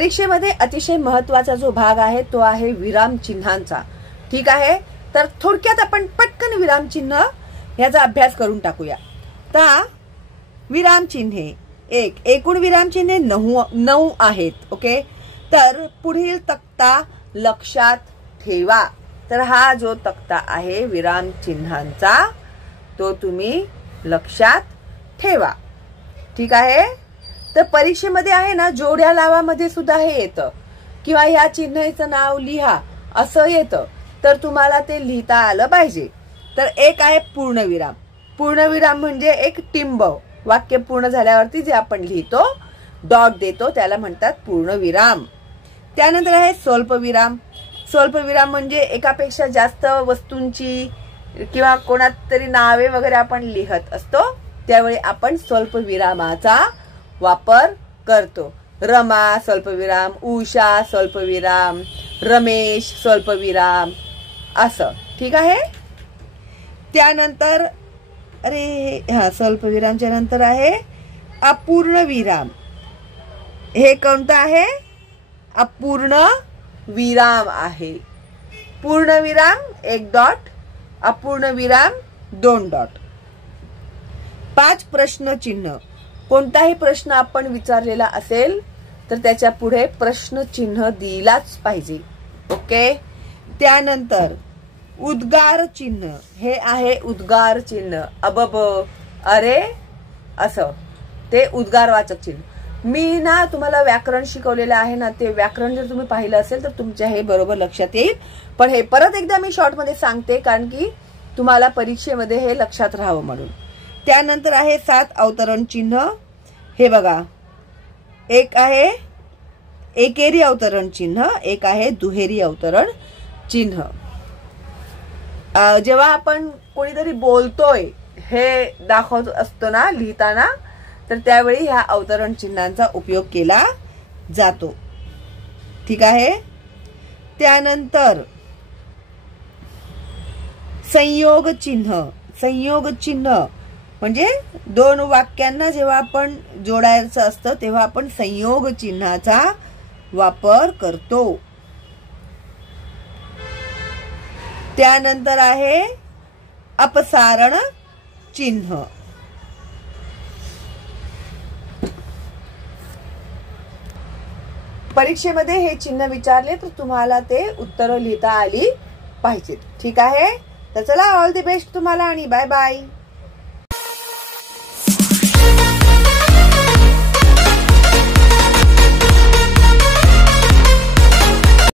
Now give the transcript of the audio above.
परीक्षेमध्ये अतिशय महत्वाचा जो भाग आहे तो आहे विराम चिन्हांचा। ठीक आहे, तर थोडक्यात आपण पटकन विराम चिन्ह याचा अभ्यास करून टाकूया। तर विराम चिन्हे एकूण विराम चिन्हे 9 आहेत। ओके, तर पुढील तक्ता लक्षात ठेवा। तर हा जो तक्ता आहे विराम चिन्हांचा तो तुम्ही लक्षात ठेवा। ठीक आहे, तर परीक्षेमध्ये आहे ना जोड्या लावामध्ये सुद्धा हे येतं किंवा ह्या चिन्हाचं नाव लिहा असं येतं, तर तुम्हाला ते लिहिता आलं पाहिजे। तर एक आहे पूर्णविराम। पूर्णविराम म्हणजे एक टिंब, वाक्य पूर्ण झाल्यावरती जे आपण लिहितो डॉट देतो त्याला म्हणतात पूर्णविराम। त्यानंतर आहे स्वल्पविराम। स्वल्पविराम म्हणजे एकापेक्षा जास्त वस्तूंची किंवा कोणात तरी नावे वगैरे आपण लिहत असतो त्यावेळी आपण स्वल्पविरामाचा वापर करतो। रमा स्वल्पविराम, उषा स्वल्पविराम, रमेश स्वल्पविराम असं। ठीक आहे, त्यानंतर स्वल्पविरामच्या नंतर आहे अपूर्ण विराम। हे कोणतं आहे? अपूर्ण विराम आहे। पूर्ण विराम 1 डॉट, अपूर्ण विराम 2 डॉट। 5 प्रश्न चिन्ह। कोणताही प्रश्न आपण विचारलेला असेल तर त्याच्या पुढे प्रश्न चिन्ह दिलाच पाहिजे। ओके, त्यानंतर उद्गार चिन्ह। हे आहे उद्गार चिन्ह, अबब, अरे असं, ते उद्गारवाचक चिन्ह। मी ना तुम्हाला व्याकरण शिकवलेलं आहे ना, ते व्याकरण जर तुम्ही पाहिलं असेल तर तुमच्या हे बरोबर लक्षात येईल। पण हे परत एकदा मी शॉर्ट मध्ये सांगते कारण की तुम्हाला परीक्षेमध्ये हे लक्षात राहावं म्हणून। त्यानंतर आहे 7 अवतरण चिन्ह। हे बघा, एक आहे एकेरी अवतरण चिन्ह, एक आहे दुहेरी अवतरण चिन्ह। जेव्हा आपण कोणीतरी बोलतोय हे दाखवत असतो ना लिहिताना, तर त्यावेळी ह्या अवतरण चिन्हांचा उपयोग केला जातो। ठीक आहे, त्यानंतर संयोग चिन्ह। संयोग चिन्ह म्हणजे 2 वाक्यांना जेव्हा आपण जोडायचं असतं तेव्हा आपण संयोग चिन्हाचा वापर करतो। त्यानंतर आहे अपसारण चिन्ह। परीक्षेमध्ये हे चिन्ह विचारले तर तुम्हाला ते उत्तर लिहिता आली पाहिजेत। ठीक आहे, तर चला ऑल द बेस्ट तुम्हाला आणि बाय बाय।